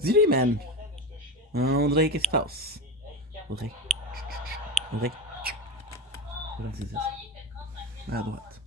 Dis-lui, man. André, qu'est-ce qui se passe? Audrey. Audrey. Voilà, c'est ça. À droite.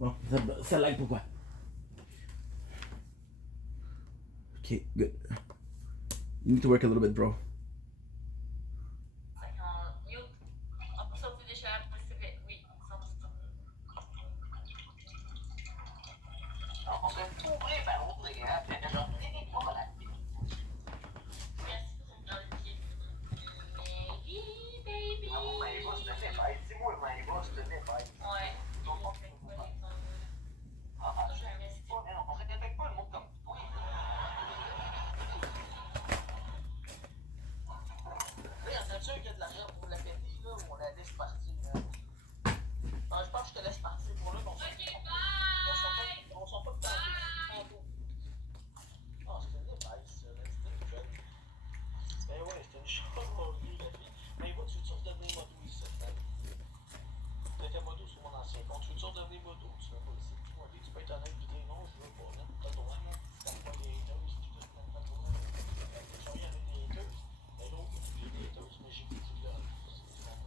Bon, ça lag pourquoi? Okay, good. You need to work a little bit, bro.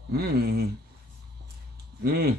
Mmm. Mmm.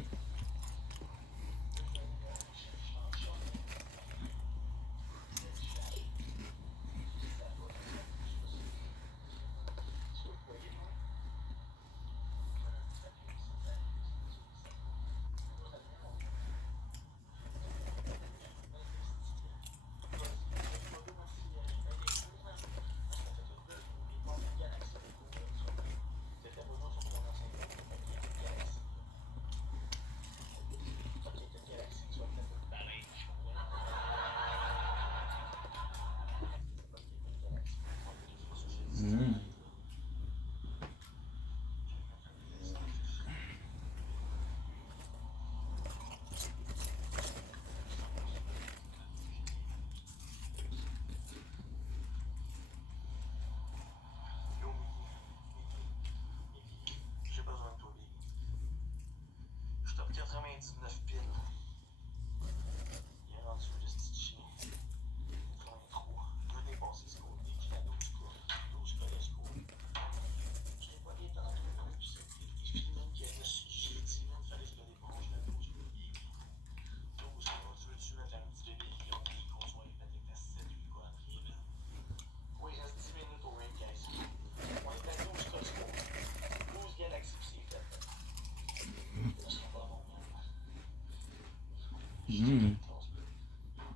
Mmm.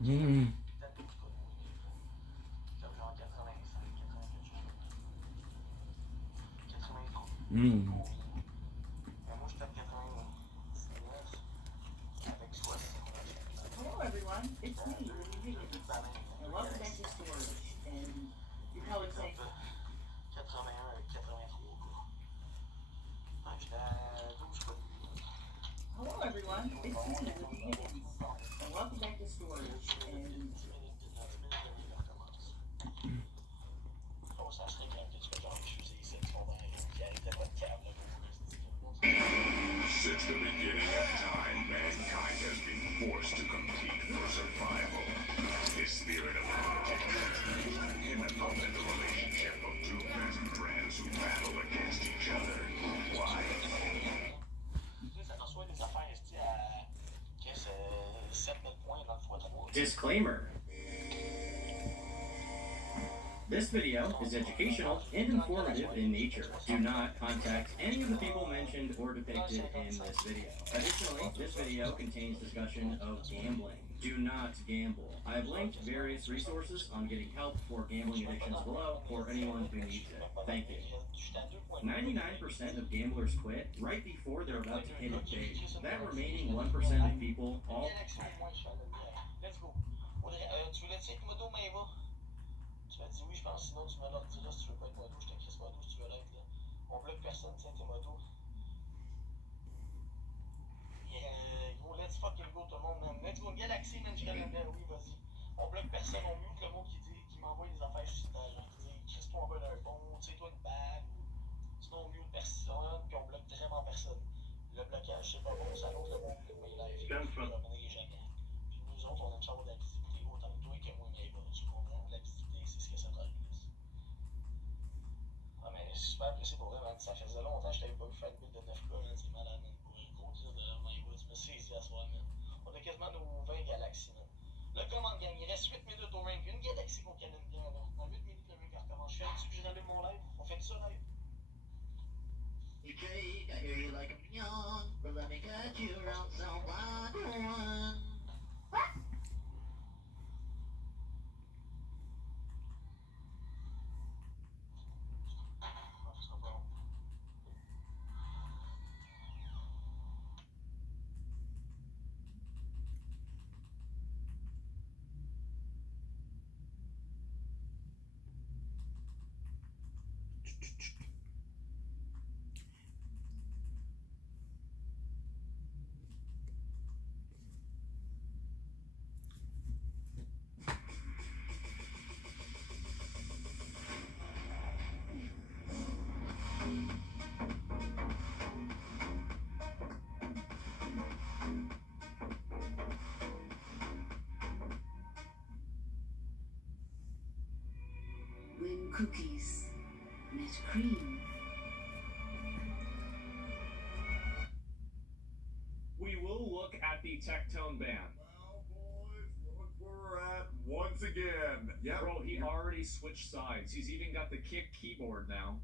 Mmm. Mmm. Hello everyone, it's me, Libby Higgins, and welcome back to Storage. And you're probably saying, hello everyone, it's me, Libby Higgins, and welcome back to Storage. And since the beginning of time, mankind has been forced to compete for survival. The spirit of competition in the fundamental relationship of two best friends who battle against each other. Why? Disclaimer. This video is educational and informative in nature. Do not contact any of the people mentioned or depicted in this video. Additionally, this video contains discussion of gambling. Do not gamble. I've linked various resources on getting help for gambling addictions below for anyone who needs it. Thank you. 99% of gamblers quit right before they're about to hit it big. That remaining 1% of people all... Let's go. Tu voulais-tu être moto, mais va? Tu as dit oui, je pense, sinon tu me leur diras si tu veux pas être moto, je te crisse moto si tu veux l'être, là. On bloque personne, tiens, t'es moto. Gros, let's fucking go, tout le monde, man. Let's go, Galaxy, man, je connais bien, oui, vas-y. On bloque personne, on mute le mot qui m'envoie des affaires suicidaires, genre. Crisse-toi un peu d'un pont, tire-toi une bague, ou sinon on mute personne, puis on bloque vraiment personne. Le blocage, c'est pas bon, ça annonce le monde que mes lives, je reviendrai jamais. Puis nous autres, on aime savoir de l'activité, autant que toi que moi, mais pas, tu comprends? L'activité, c'est ce que ça prend le plus. Ah, mais je suis super apprécié pour vrai, man. Ça faisait longtemps que je t'avais pas vu faire une bulle de 9K, man. C'est malade, man. Pour un gros deal de Maïwa, tu me saisi à soir, man. On a quasiment nos 20 galaxies, man. Le commande gang, il reste 8 minutes au rank. Une galaxie qu'on canonne bien, là. Dans 8 minutes, le rank recommence. Je fais un-tu que je rallume mon live? On fait ça live? You Drake, I hear you like I'm young, but let me get you around someone. When cookies met cream. We will look at the Tectone band. Well, boys, look where we're at once again. Yeah, Bro, he already switched sides. He's even got the kick keyboard now.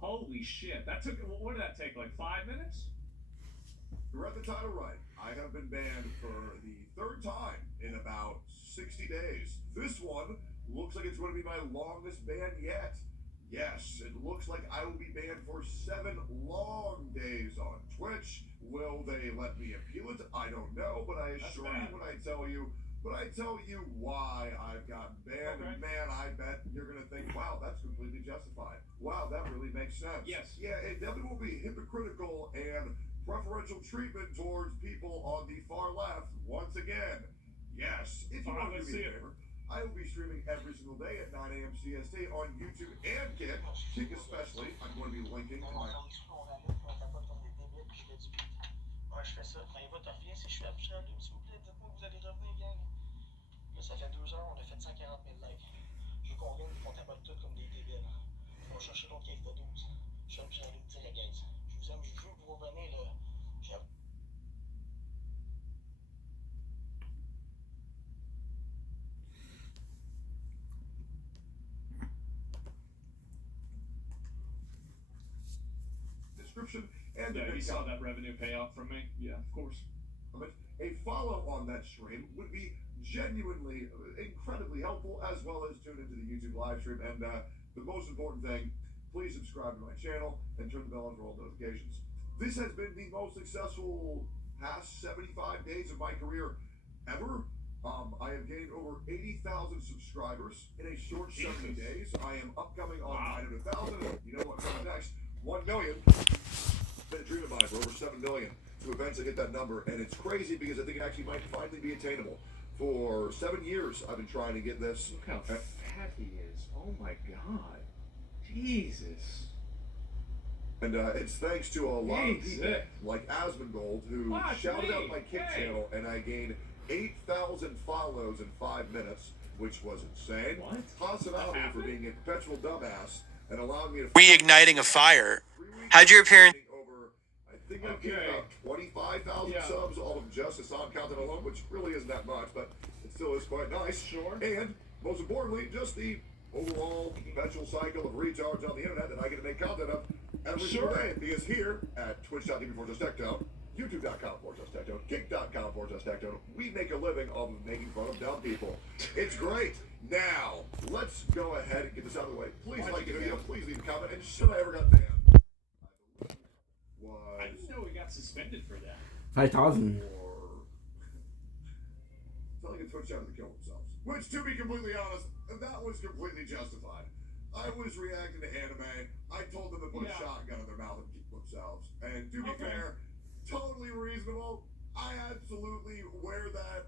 Holy shit. That took, what did that take, like 5 minutes? you read the title right. I have been banned for the third time in about 60 days. This one looks like it's going to be my longest ban yet. Yes, it looks like I will be banned for 7 long days on Twitch. Will they let me appeal it? I don't know, but I assure you when I tell you why I've gotten banned, Okay. and man, I bet you're gonna think, wow, that's completely justified. Wow, that really makes sense. Yes. Yeah, it definitely will be hypocritical and preferential treatment towards people on the far left once again. Yes, if you want to do me a favor, I will be streaming every single day at 9 a.m. CST on YouTube and Kick. Kick especially. I'm going to be linking to my... Ouais, je fais ça. Ben, va, t'en reviens si je fais afficher en 2, s'il vous plaît. Dites-moi que vous allez revenir, gang. Là, ça fait 2 heures, on a fait 140 000 likes. Je veux qu'on revienne et qu'on tapote tout comme des débiles. On va chercher l'autre cave de 12. Je suis envie de dire, guys. Je vous aime, je veux que vous revenez, là. J'ai description and Yeah, the you big saw comment. that revenue payout from me? Yeah, of course. A follow on that stream would be genuinely incredibly helpful, as well as tune into the YouTube live stream. And the most important thing, please subscribe to my channel and turn the bell on for all notifications. This has been the most successful past 75 days of my career ever. I have gained over 80,000 subscribers in a short 70 days. I am upcoming on 900,000. You know what's coming next? 1 million. Been dreaming about it for over 7 million to eventually hit that number, and it's crazy because I think it actually might finally be attainable. For 7 years, I've been trying to get this. Look how fat he is. Oh my god. Jesus. And it's thanks to a lot of people Jesus. like Asmongold who Watch shouted me. out my Kick Hey. channel, and I gained 8,000 follows in 5 minutes, which was insane. What? Toss it That out me for happened? being a perpetual dumbass and allowing me to Reigniting a fire. 3 weeks How'd your appearance- over, I think I've gained Okay. about 25,000 Yeah. subs, all of them just Hassan content alone, which really isn't that much, but it still is quite nice. Sure. And most importantly, just the overall perpetual cycle of retards on the internet that I get to make content of every single Sure. day. Because here at twitch.tv/Tectone, YouTube.com/Tectone, Kick.com/Tectone. We make a living off of making fun of dumb people. It's great. Now, let's go ahead and get this out of the way. Please like the video, please leave a comment, and should I ever got banned? I didn't know he got suspended for that. 5,000. Or telling a Twitch channel to kill themselves. Which, to be completely honest, that was completely justified. I was reacting to anime. I told them to put a shotgun in their mouth and kill themselves. And to be fair, totally reasonable. I absolutely wear that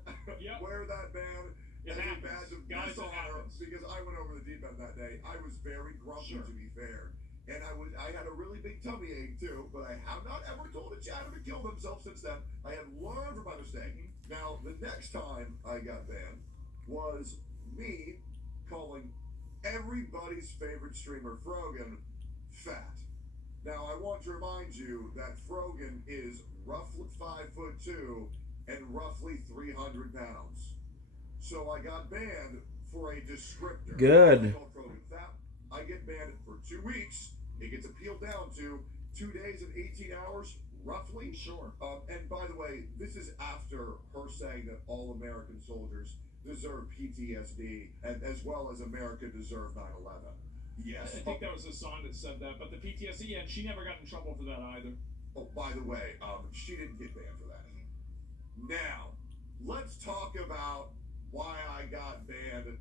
wear that band as a badge of dishonor because I went over the deep end that day. I was very grumpy, to be fair. And I had a really big tummy ache too, but I have not ever told a chatter to kill themselves since then. I have learned from my mistake. Now, the next time I got banned was me calling everybody's favorite streamer, Frogan, fat. Now, I want to remind you that Frogan is roughly 5'2" and roughly 300 pounds. So I got banned for a descriptor. Good. I called Frogan fat. I get banned for 2 weeks. It gets appealed down to 2 days and 18 hours, roughly. Sure. And by the way, this is after her saying that all American soldiers deserve PTSD, and as well as America deserved 9/11. Yes. I think that was Hassan that said that, but the PTSD, and she never got in trouble for that either. Oh, by the way, she didn't get banned for that. Now, let's talk about why I got banned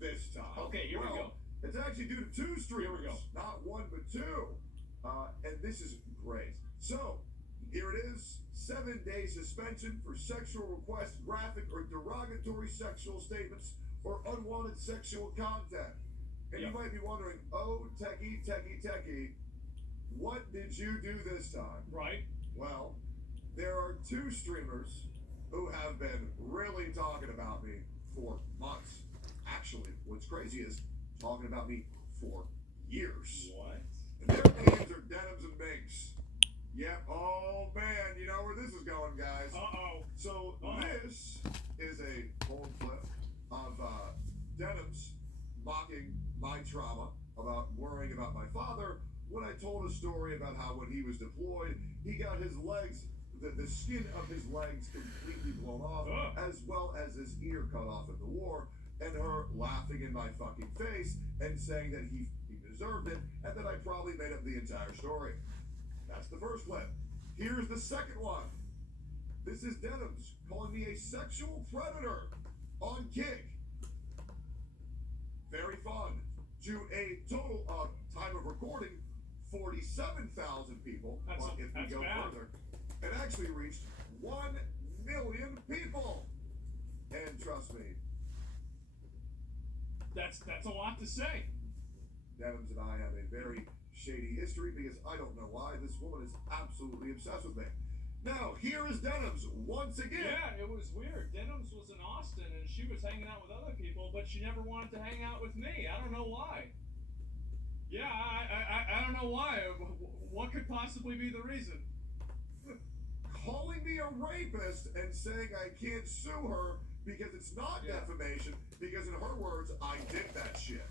this time. Okay, here we go. It's actually due to 2 streamers. Here we go. Not 1, but 2. And this is great. So, here it is. 7-day suspension for sexual requests, graphic or derogatory sexual statements, or unwanted sexual content. And you might be wondering, oh, techie, what did you do this time? Right. Well, there are 2 streamers who have been really talking about me for months. Actually, what's crazy is talking about me for years. What? And their names are Denims and Minks. Yep. Oh man, you know where this is going, guys. So this is a old clip of Denims mocking my trauma about worrying about my father when I told a story about how when he was deployed, he got his legs, the skin of his legs completely blown off, as well as his ear cut off in the war, and her laughing in my fucking face and saying that he deserved it, and that I probably made up the entire story. That's the first clip. Here's the second one. This is Denims calling me a sexual predator on Kick. Very fun. To a total of time of recording, 47,000 people. If we go further, it actually reached 1 million people. And trust me, that's a lot to say. Denims and I have a very shady history because I don't know why this woman is absolutely obsessed with me. Now, here is Denims once again. Yeah, it was weird. Denims was in Austin and she was hanging out with other people, but she never wanted to hang out with me. I don't know why. Yeah, I don't know why. What could possibly be the reason? Calling me a rapist and saying I can't sue her because it's not defamation, because in her words, I did that shit.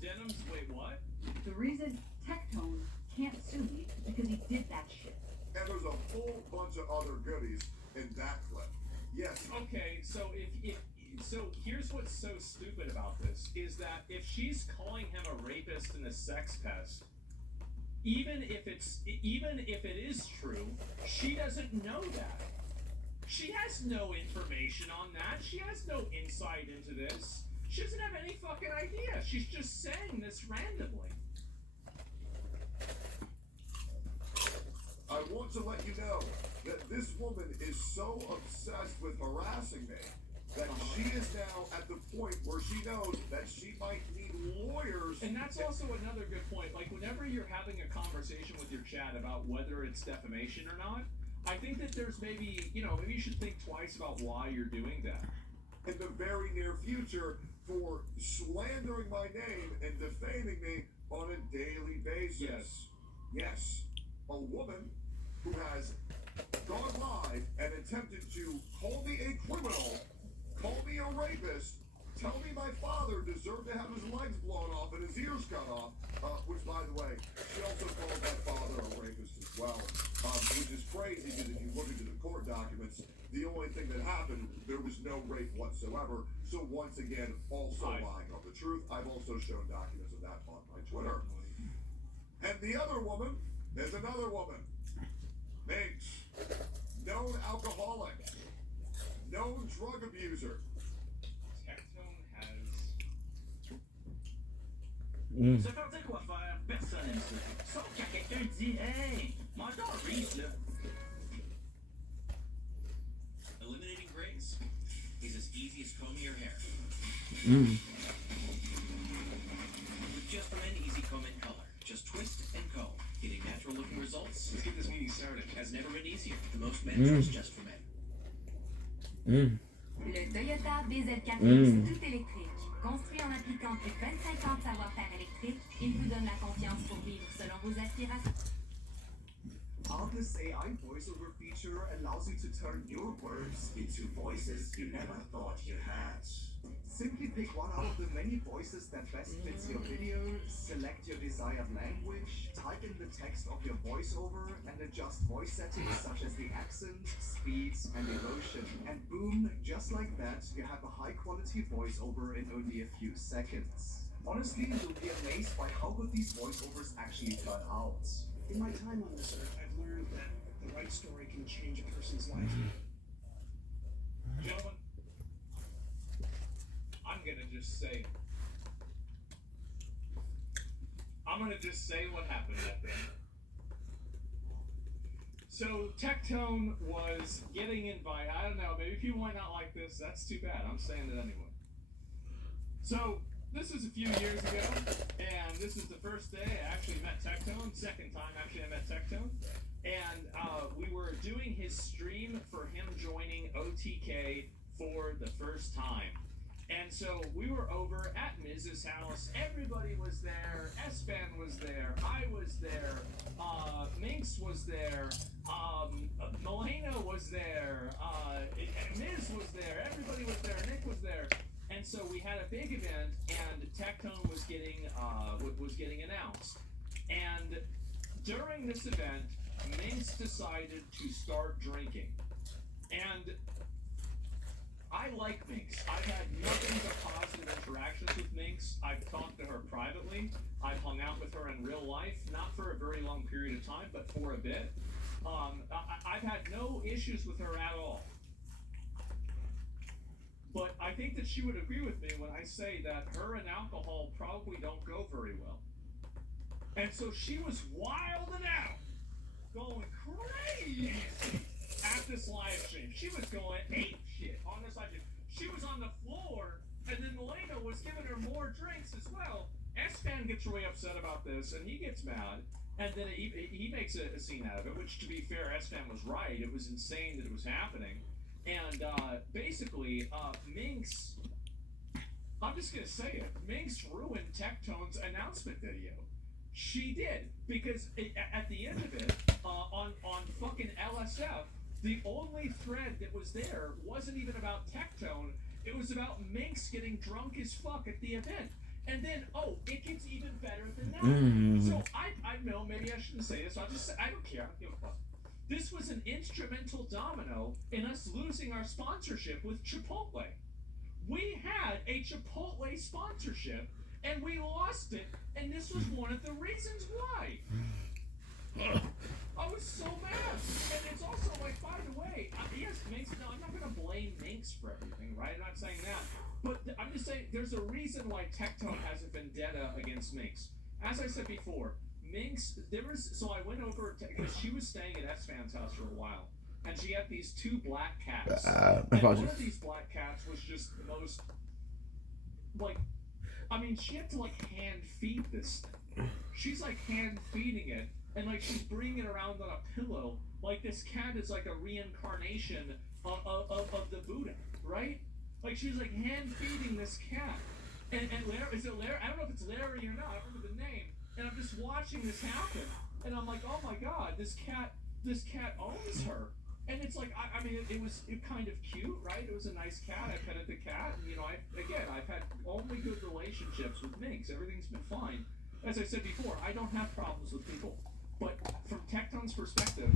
Denims, wait, what? The reason Tectone can't sue me is because he did that shit. And there's a whole bunch of other goodies in that clip. Yes. Okay, so so here's what's so stupid about this is that if she's calling him a rapist and a sex pest, even if it is true, she doesn't know that. She has no information on that. She has no insight into this. She doesn't have any fucking idea. She's just saying this randomly. I want to let you know that this woman is so obsessed with harassing me that she is now at the point where she knows that she might need lawyers. And that's also another good point. Like, whenever you're having a conversation with your chat about whether it's defamation or not, I think that there's maybe you should think twice about why you're doing that. In the very near future, for slandering my name and defaming me on a daily basis. Yes. A woman who has gone live and attempted to call me a criminal, call me a rapist, tell me my father deserved to have his legs blown off and his ears cut off, Which, by the way, she also called that father a rapist as well. Which is crazy because if you look into the court documents, the only thing that happened, there was no rape whatsoever. So once again, also lying on the truth. I've also shown documents of that on my Twitter. And the other woman is another woman. Minx. Known alcoholic. Known drug abuser. Tectone has. Se faire dire quoi faire, personne n'aime ça. Sauf quand quelqu'un dit, hey, mange donc un Reese, là. Eliminating grays is as easy as combing your hair. With Just for Men Easy Comb and Color. Just twist and comb. Getting natural looking results. Let's get this meeting started. Has never been easier. The most men choose Just for Men. Le Toyota BZ4X tout électrique. Construit en appliquant plus de 25 ans de savoir-faire électrique, il vous donne la confiance pour vivre selon vos aspirations. Artless AI voiceover feature allows you to turn your words into voices you never thought you had. Simply pick one out of the many voices that best fits your video, select your desired language, type in the text of your voiceover, and adjust voice settings such as the accent, speed, and emotion. And boom, just like that, you have a high-quality voiceover in only a few seconds. Honestly, you'll be amazed by how good these voiceovers actually turn out. In my time on this earth, I've learned that the right story can change a person's life. Gentlemen, I'm gonna just say. I'm gonna just say what happened that day. So Tectone was getting invited. I don't know, maybe people might not like this. That's too bad. I'm saying it anyway. So this is a few years ago, and this is the first day I actually met Tectone. Second time actually I met Tectone. And we were doing his stream for him joining OTK for the first time. And so we were over at Miz's house. Everybody was there. S-Fan was there. I was there. Minx was there. Milena was there. Miz was there. Everybody was there. Nick was there. And so we had a big event, and Tectone was getting announced. And during this event, Minx decided to start drinking. And I like Minx. I've had nothing but positive interactions with Minx. I've talked to her privately. I've hung out with her in real life, not for a very long period of time, but for a bit. I've had no issues with her at all. But I think that she would agree with me when I say that her and alcohol probably don't go very well. And so she was wilding out, going crazy at this live stream. She was going ape shit on this live stream. She was on the floor, and then Milena was giving her more drinks as well. S-Fan gets really upset about this, and he gets mad, and then he makes a scene out of it, which, to be fair, S-Fan was right. It was insane that it was happening. And basically, Minx, I'm just going to say it, Minx ruined Tectone's announcement video. She did, because at the end of it, on fucking LSF, the only thread that was there wasn't even about Tectone. It was about Minx getting drunk as fuck at the event. And then, it gets even better than that. So I know, maybe I shouldn't say this. I'll just say, I don't care. I don't give a fuck. This was an instrumental domino in us losing our sponsorship with Chipotle. We had a Chipotle sponsorship, and we lost it, and this was one of the reasons why. I was so mad. And it's also like, by the way, yes, Minx, no, I'm not going to blame Minx for everything, right? I'm not saying that. But I'm just saying there's a reason why Tectone has a vendetta against Minx. As I said before, Minx, so I went over, because she was staying at S-Fan's house for a while, and she had these two black cats. And one of these black cats was just the most, she had to, hand feed this thing. She's, hand feeding it, and, she's bringing it around on a pillow, this cat is, a reincarnation of the Buddha, right? She's, hand feeding this cat. And Larry, is it Larry? I don't know if it's Larry or not, I don't remember the name. And I'm just watching this happen, and I'm like, oh my god, this cat owns her. And it's it was kind of cute, right? It was a nice cat. I petted the cat, and I've had only good relationships with Minx. Everything's been fine. as I said before, I don't have problems with people. But from Tecton's perspective,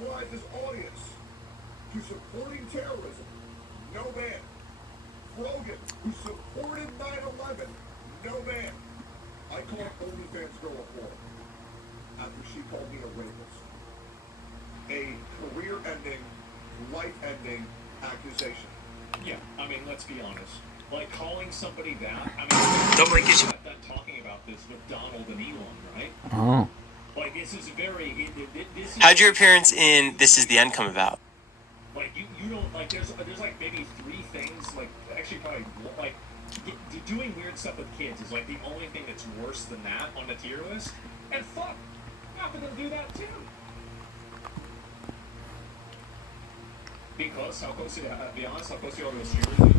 radicalize his audience to supporting terrorism, no ban. Rogan, who supported 9/11, no ban. I called OnlyFans girl a whore after she called me a rapist. A career-ending, life-ending accusation. Yeah, I mean, let's be honest. Like, calling somebody that, I mean, Don't blink, it's- that talking about this with Donald and Elon, right? Oh. Like, this is very, this is... How'd your appearance in This Is the End come about? Like, you don't, like, there's like maybe 3 things, like, actually probably, like, doing weird stuff with kids is, like, the only thing that's worse than that on the tier list. And fuck, half of them do that too. Because, how close, be honest, how close you are to the streamers?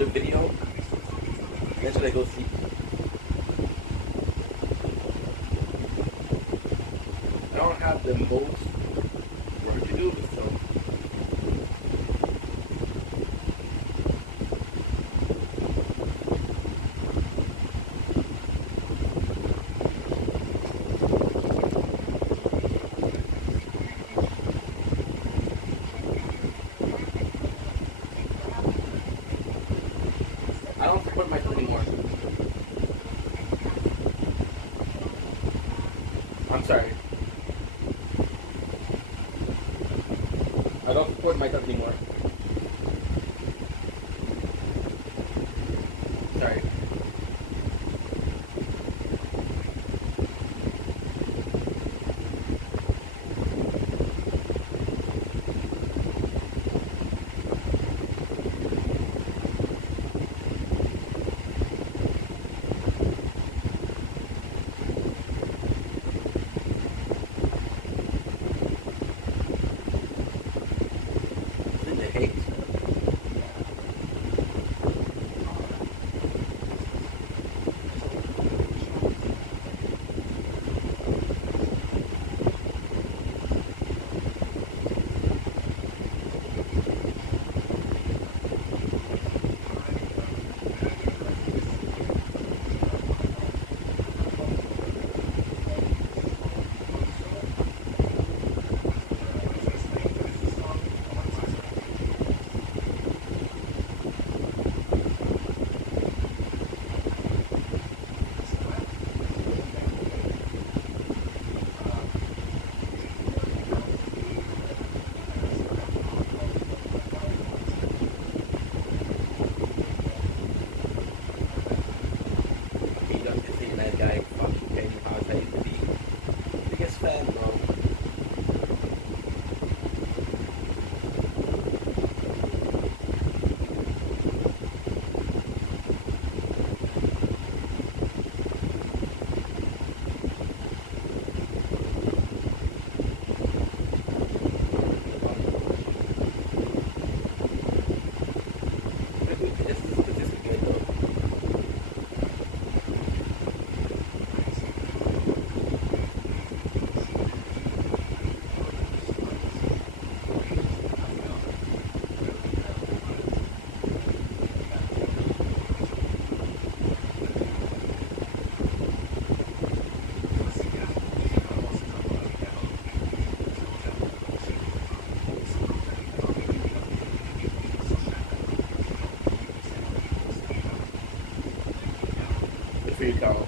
the video. Then should I go sleep? I don't have the most work to do, so. I don't support myself anymore. I'm sorry. I don't support myself anymore. Sorry. For you, Carl.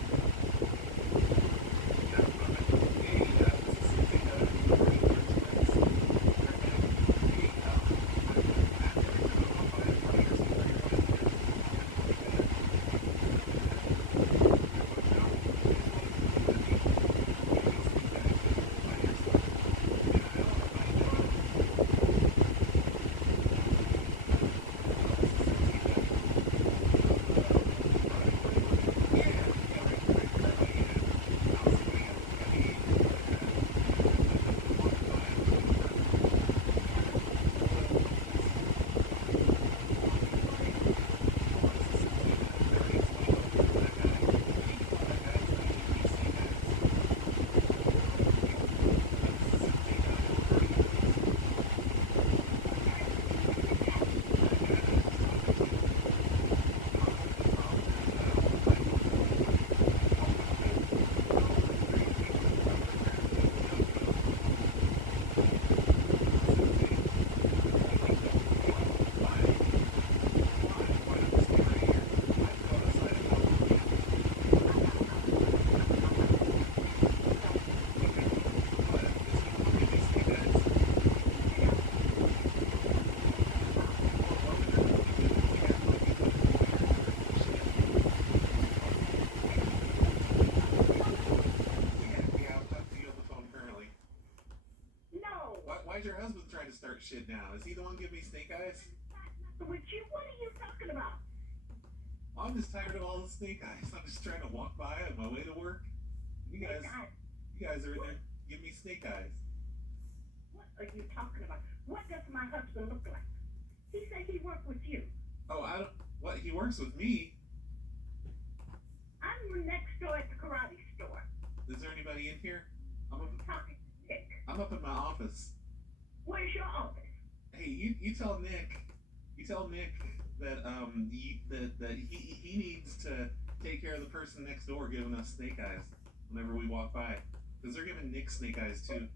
Why is your husband trying to start shit now? Is he the one giving me snake eyes? What are you talking about? I'm just tired of all the snake eyes. I'm just trying to walk by on my way to work. You guys are in there giving me snake eyes. What are you talking about? What does my husband look like? He said he worked with you. Oh, I don't. What? he works with me. I'm next door at the karate store. Is there anybody in here? I'm Talking to Nick. up in my office. Where's your office? Hey, you tell Nick that that he needs to take care of the person next door giving us snake eyes whenever we walk by, because they're giving Nick snake eyes too.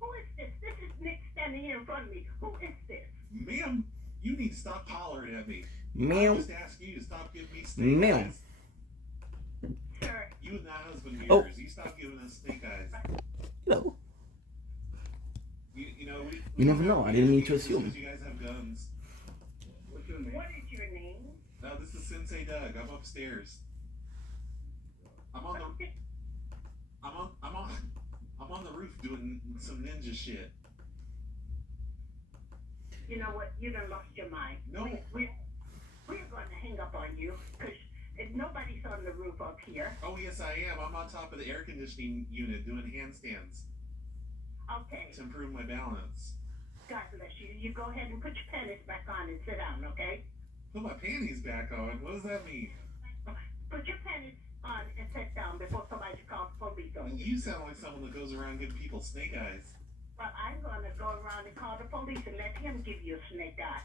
Who is this? This is Nick standing here in front of me. Who is this? Ma'am, you need to stop hollering at me. Ma'am. I just asked you to stop giving me snake Ma'am. eyes. Sir. You and that husband of Oh. yours, you stop giving us snake eyes. No. You know, we You never don't know. have I didn't mean to beers assume. because you guys have guns. What's your name? What is your name? No, this is Sensei Doug. I'm upstairs. I'm on the roof doing some ninja shit. You know what? You done lost your mind. No. We're going to hang up on you because nobody's on the roof up here. Oh yes, I am. I'm on top of the air conditioning unit doing handstands Okay. to improve my balance. God bless you. You go ahead and put your panties back on and sit down, okay? Put my panties back on. What does that mean? Put your panties on and sit down before somebody calls police on you. You sound like someone that goes around giving people snake eyes. Well, I'm going to go around and call the police and let him give you a snake eye.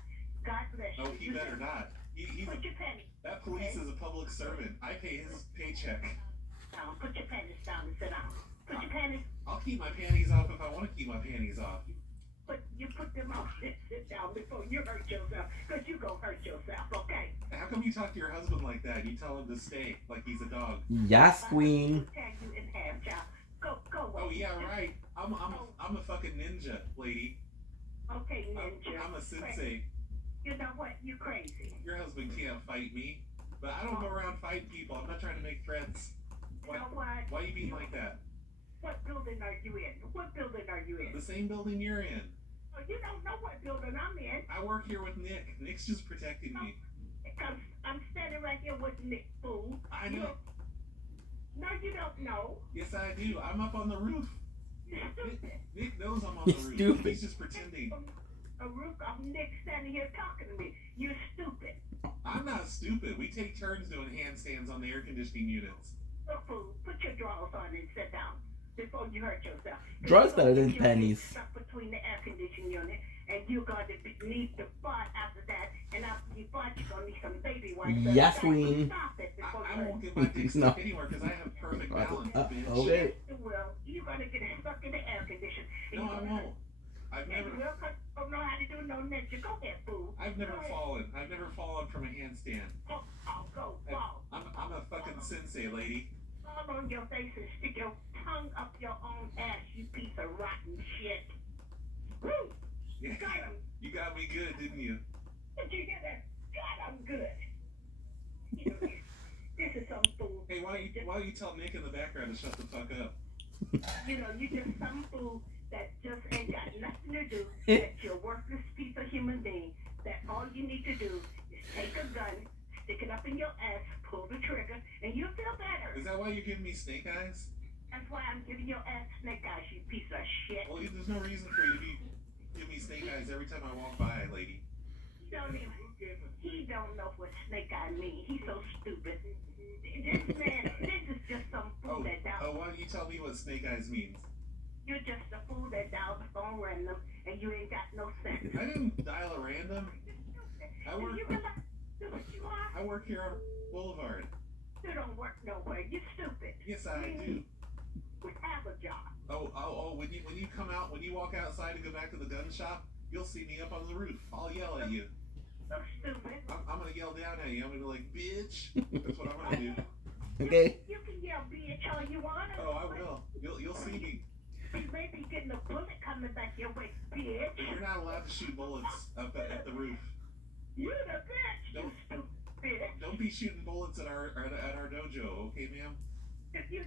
God bless you. Oh, he better not. Put your panties That police is a public servant. I pay his paycheck. down. Put your panties down and sit down. Put your panties. I'll keep my panties off if I want to keep my panties off. But you put them on and sit down before you hurt yourself, because you go hurt yourself, okay? How come you talk to your husband like that? You tell him to stay like he's a dog. Yes, queen. Tag you in half, child. Go away. Oh yeah, right. I'm a fucking ninja, lady. Okay, ninja. I'm a sensei. You know what? You're crazy. Your husband can't fight me, but I don't go around fighting people. I'm not trying to make threats. You know what? Why you being like that? What building are you in? What building are you in? The same building you're in. Oh, you don't know what building I'm in. I work here with Nick. Nick's just protecting me. Because I'm standing right here with Nick, fool. I know. No, you don't know. Yes, I do. I'm up on the roof. You're stupid. Nick knows I'm on the roof. Stupid. He's just pretending. A roof of Nick standing here talking to me. You're stupid. I'm not stupid. We take turns doing handstands on the air conditioning units. Oh, fool. Put your drawers on and sit down before you hurt yourself. Drawers better than panties. Stuck between the air conditioning unit, and you're going to need to fart after that. And after you fart, you're going to need some baby wipes. So Yes, you gotta queen. Stop it before I you won't get my dick No. stuck anywhere because I have perfect balance, bitch. Okay. Well, you're going to get stuck in the air conditioner. No, I won't. I've never. You don't know how to do no ninja. Go ahead, fool. I've never fallen. I've never fallen from a handstand. Oh, go, fall. I'm a fucking sensei, lady. Fall on your face and stick your tongue up your own ass, you piece of rotten shit. Woo! Yeah, Got him. you got me good, didn't you? Did you hear that? God, I'm good. You know, this is some fool. Hey, why don't you tell Nick in the background to shut the fuck up? You know, you just some fool that just ain't got nothing to do. That you're a worthless piece of human being. That all you need to do is take a gun, stick it up in your ass, pull the trigger, and you'll feel better. Is that why you're giving me snake eyes? That's why I'm giving your ass snake eyes, you piece of shit. Well, there's no reason for you to give me snake eyes every time I walk by, lady. He don't know what snake eye mean. He's so stupid. This is just some fool that dialed. Oh, why don't you tell me what snake eyes means? You're just a fool that dialed the phone random, and you ain't got no sense. I didn't dial a random. You realize what you are? I work here on Boulevard. You don't work nowhere. You're stupid. Yes, I do. We have a job. Oh! When you come out, when you walk outside and go back to the gun shop, you'll see me up on the roof. I'll yell at you. So stupid. I'm gonna yell down at you. I'm gonna be like, bitch. That's what I'm gonna do. Okay. You can yell bitch all you want. Oh, I will. You'll see me. You may be getting a bullet coming back your way, bitch. You're not allowed to shoot bullets up at the roof. You're the bitch. Don't you stupid bitch. Don't be shooting bullets at our dojo, okay, ma'am? You're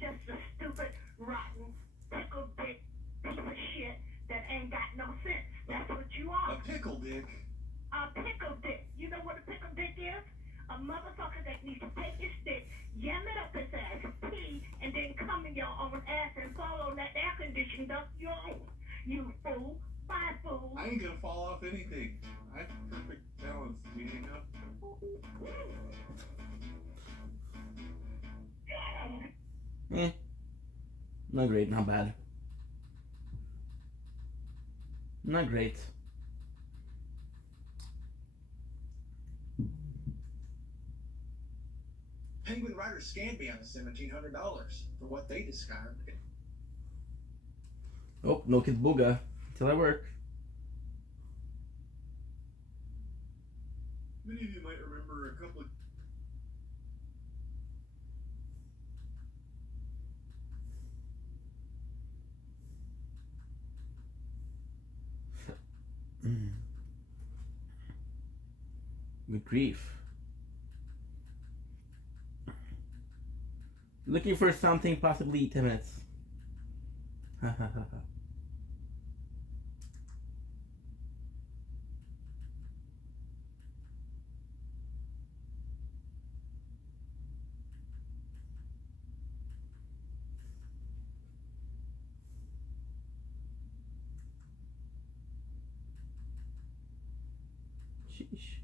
just a stupid, rotten, pickle dick piece of shit that ain't got no sense. That's what you are. A pickle dick. A pickle dick. You know what a pickle dick is? A motherfucker that needs to take his stick, yam it up his ass, pee, and then come in your own ass and fall on that air conditioning duct your own. You fool. Bye, fool. I ain't gonna fall off anything. I have perfect balance. balance meeting up. Not great, not bad. Not great. Penguin Rider scammed me on the $1,700 for what they described. Oh, no Kid Booga till I work. Many of you might remember a couple of Good grief. Looking for something, possibly 10 minutes. Ha ha ha ha. Sheesh.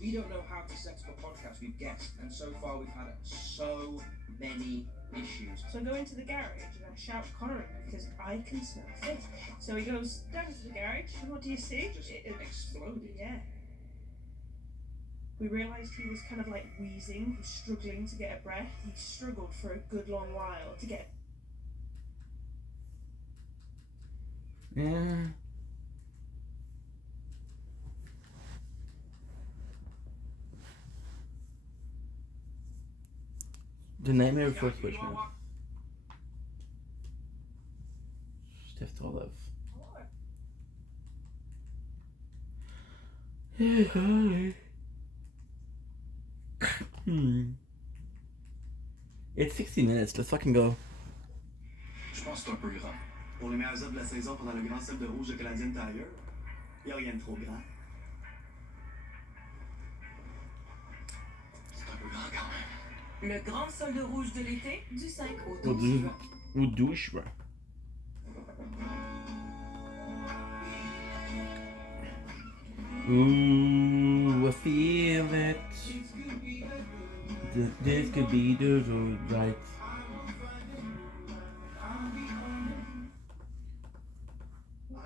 We don't know how to set up a podcast with guests, and so far we've had so many issues. So I go into the garage and I shout Connor because I can smell fish. So he goes down to the garage, and what do you see? Just exploded. Yeah. We realised he was kind of like wheezing, he was struggling to get a breath. He struggled for a good long while to get. Yeah. The Nightmare Before Christmas. Steph Tolov. It's 60 minutes. Let's fucking go. Je pense que c'est un peu grand. Pour les meilleures œuvres de la saison pendant le grand sel de rouge de Canadian Tire, y a rien de trop grand. C'est un peu grand quand même. Le grand solde rouge de l'été, du 5 au 12 Ou juin. Ou 12 juin. Ooh, I feel it. This could be the road, right?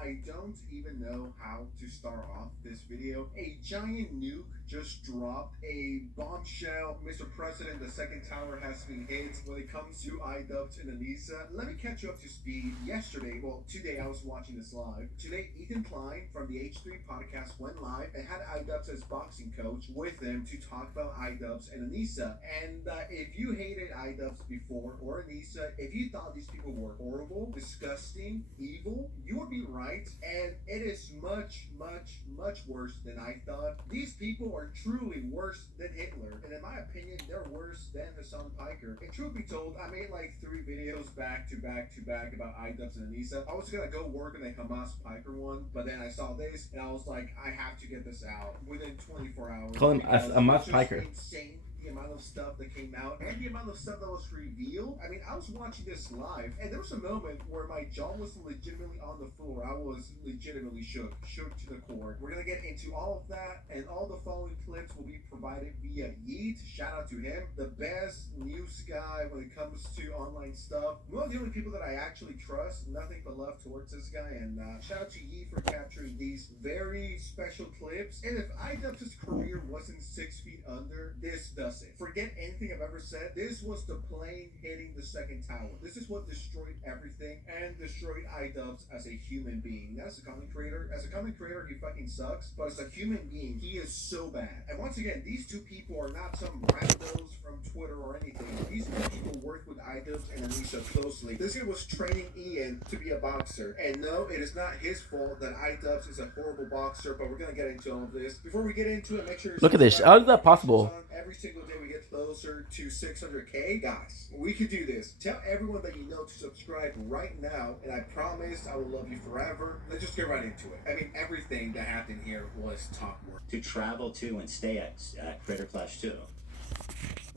I don't even know how to start off this video. A giant nuke just dropped. A bombshell. Mr. President, the second tower has been hit when it comes to iDubbbz and Anissa. Let me catch you up to speed. Yesterday, well, today I was watching this live. Today, Ethan Klein from the H3 podcast went live and had iDubbbz as boxing coach with him to talk about iDubbbz and Anissa. And if you hated iDubbbz before or Anissa, if you thought these people were horrible, disgusting, evil, you would be right. And it is much, much, much worse than I thought. These people are truly worse than Hitler. And in my opinion, they're worse than Hassan Piker. And truth be told, I made like 3 videos back to back to back about iDubbbz and Anissa. I was gonna go work on the Hamas Piker one, but then I saw this and I was like, I have to get this out within 24 hours. Call him Hamas Piker. Insane. The amount of stuff that came out and the amount of stuff that was revealed. I mean, I was watching this live and there was a moment where my jaw was legitimately on the floor. I was legitimately shook to the core. We're gonna get into all of that, and all the following clips will be provided via Yeet. Shout out to him, the best news guy when it comes to online stuff. One of the only people that I actually trust. Nothing but love towards this guy, and shout out to Yeet for capturing these very special clips. And if iDubbbz's career wasn't 6 feet under, this does it. Forget anything I've ever said. This was the plane hitting the second tower. This is what destroyed everything and destroyed iDubbbz as a human being. Not as a content creator. As a content creator, he fucking sucks. But as a human being, he is so bad. And once again, these two people are not some randos from Twitter or anything. These two people worked with iDubbbz and Anissa closely. This guy was training Ian to be a boxer. And no, it is not his fault that iDubbbz is a horrible boxer, but we're gonna get into all of this. Before we get into it, make sure you're Look at this. How is that possible? every single day we get closer to 600K. Guys, we could do this. Tell everyone that you know to subscribe right now, and I promise I will love you forever. Let's just get right into it. I mean, everything that happened here was top work. To travel to and stay at Critter Clash 2.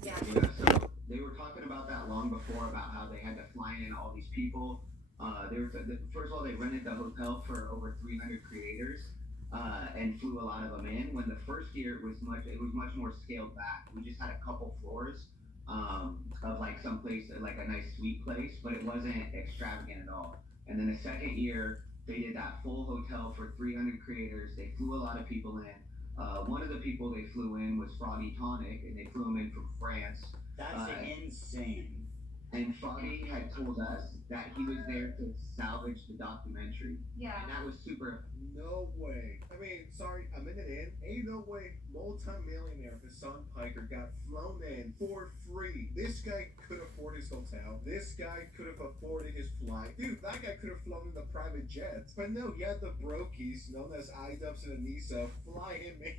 Yeah, so they were talking about that long before, about how they had to fly in all these people. First of all, they rented the hotel for over 300 creators and flew a lot of them in. When the first year it was much more scaled back. We just had a couple floors of like some place, like a nice suite place, but it wasn't extravagant at all. And then the second year, they did that full hotel for 300 creators. They flew a lot of people in. One of the people they flew in was Froggy Tonic, and they flew him in from France. That's insane. And Froggy had told us that he was there to salvage the documentary. Yeah. And that was super. No way. I mean, sorry, a minute in. Ain't no way multi-millionaire Hassan Piker got flown in for free. This guy could afford his hotel. This guy could have afforded his flight. Dude, that guy could have flown in the private jets. But no, he had the brokies, known as iDubbbz and Anissa, fly him in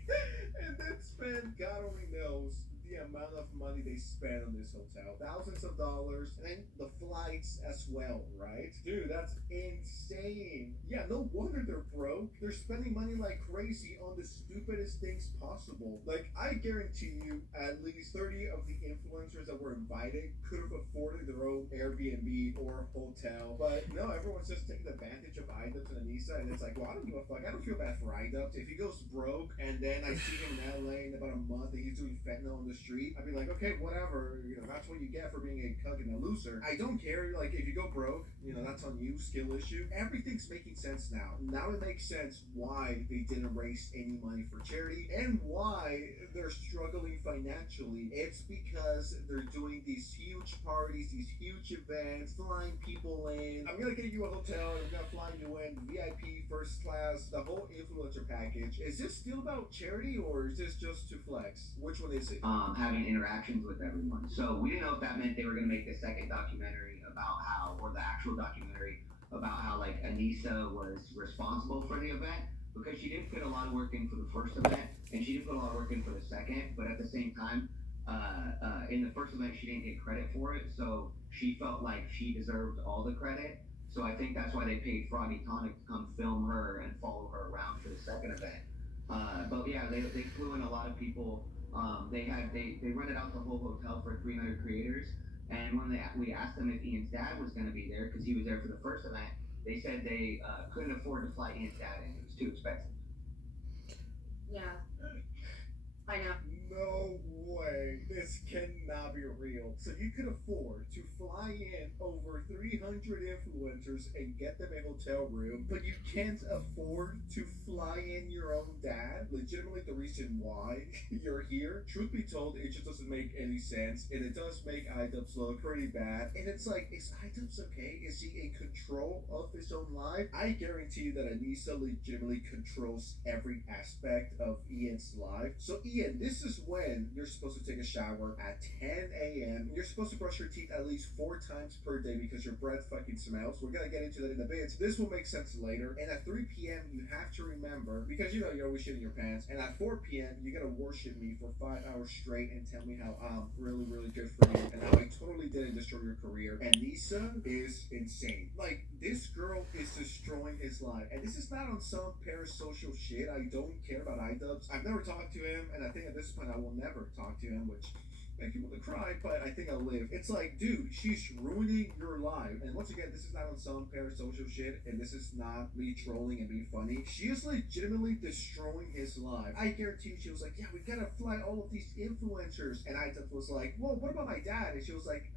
and then spend, God only knows, the amount of money they spent on this hotel. Thousands of dollars, and then the flights as well, right? Dude, that's insane. Yeah, no wonder they're broke. They're spending money like crazy on the stupidest things possible. Like, I guarantee you at least 30 of the influencers that were invited could have afforded their own Airbnb or hotel. But no, everyone's just taking advantage of iDubbbz and Anissa, and it's like, well, I don't give a fuck. I don't feel bad for iDubbbz. If he goes broke, and then I see him in LA in about a month, and he's doing fentanyl on the street, I'd be like, okay, whatever, you know, that's what you get for being a cuck and a loser. I don't care, like, if you go broke, you know, that's on you, skill issue. Everything's making sense now. Now it makes sense why they didn't raise any money for charity and why they're struggling financially. It's because they're doing these huge parties, these huge events, flying people in. I'm gonna get you a hotel, I'm gonna fly you in, VIP, first class, the whole influencer package. Is this still about charity, or is this just to flex? Which one is it? Having interactions with everyone. So we didn't know if that meant they were going to make the second documentary about how, or the actual documentary about how, like, Anissa was responsible for the event, because she did put a lot of work in for the first event, and she did put a lot of work in for the second, but at the same time, in the first event, she didn't get credit for it, so she felt like she deserved all the credit. So I think that's why they paid Froggy Tonic to come film her and follow her around for the second event. But yeah, they flew in a lot of people. They rented out the whole hotel for 300 creators, and when we asked them if Ian's dad was going to be there, because he was there for the first event, they said they couldn't afford to fly Ian's dad in. It was too expensive. Yeah. I know. No way. This cannot be real. So you could afford to fly in over 300 influencers and get them a hotel room, but you can't afford to fly in your own dad? Legitimately the reason why you're here? Truth be told, it just doesn't make any sense, and it does make iDubbbz look pretty bad. And it's like, is iDubbbz okay? Is he in control of his own life? I guarantee you that Anissa legitimately controls every aspect of Ian's life. So Ian, this is when you're supposed to take a shower at 10 a.m. You're supposed to brush your teeth at least 4 times per day because your breath fucking smells. We're gonna get into that in a bit. This will make sense later. And at 3 p.m. you have to remember, because you know you're always shitting your pants, and at 4 p.m. you gotta worship me for 5 hours straight and tell me how I'm really, really good for you and how I totally didn't destroy your career. And Nisa is insane. Like, this girl is destroying his life. And this is not on some parasocial shit. I don't care about iDubbbz. I've never talked to him, and I think at this point I will never talk to him, which make people to cry, but I think I'll live. It's like, dude, she's ruining your life. And once again, this is not on some parasocial shit, and this is not me trolling and being funny. She is legitimately destroying his life. I guarantee you, she was like, yeah, we gotta fly all of these influencers. And iDubbbz was like, well, what about my dad? And she was like,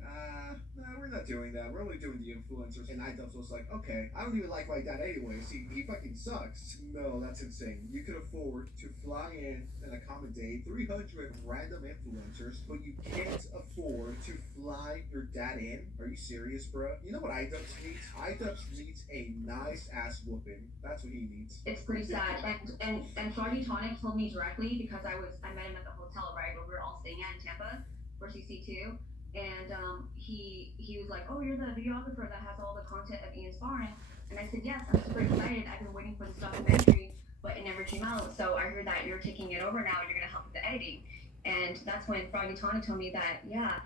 no, we're not doing that. We're only doing the influencers. And iDubbbz was like, okay, I don't even like my dad anyways. He fucking sucks. No, that's insane. You could afford to fly in and accommodate 300 random influencers, but you can't afford to fly your dad in? Are you serious, bro? You know what iDubbbz needs? iDubbbz needs a nice ass whooping. That's what he needs. It's pretty sad. And Froggy Tonic told me directly, because I met him at the hotel, right, where we were all staying at in Tampa for CC2. And he was like, oh, you're the videographer that has all the content of Ian sparring. And I said, yes, I'm super excited. I've been waiting for this documentary, but it never came out. So I heard that you're taking it over now and you're going to help with the editing. And that's when Froggy Tonic told me that, yeah,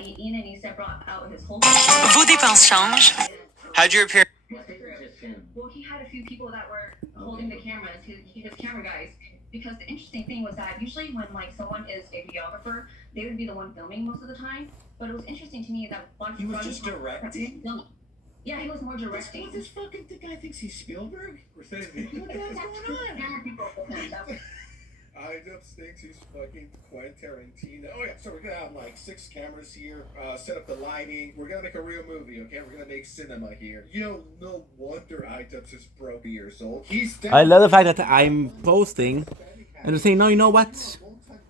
Ian and Issa brought out his whole. Vos dépenses changent. How'd your appearance? Well, he had a few people that were holding the cameras, his camera guys. Because the interesting thing was that usually when like someone is a videographer, they would be the one filming most of the time. But it was interesting to me that one. He was just directing? Yeah, he was more directing. What this fucking guy thinks he's Spielberg? What the hell's going on? iDubbbz thinks he's fucking Quentin Tarantino. Oh yeah, so we're gonna have like 6 cameras here, set up the lighting. We're gonna make a real movie, okay? We're gonna make cinema here. You know, no wonder iDubbbz is broke years old. I love the fact that I'm posting and they're saying, no, you know what? It's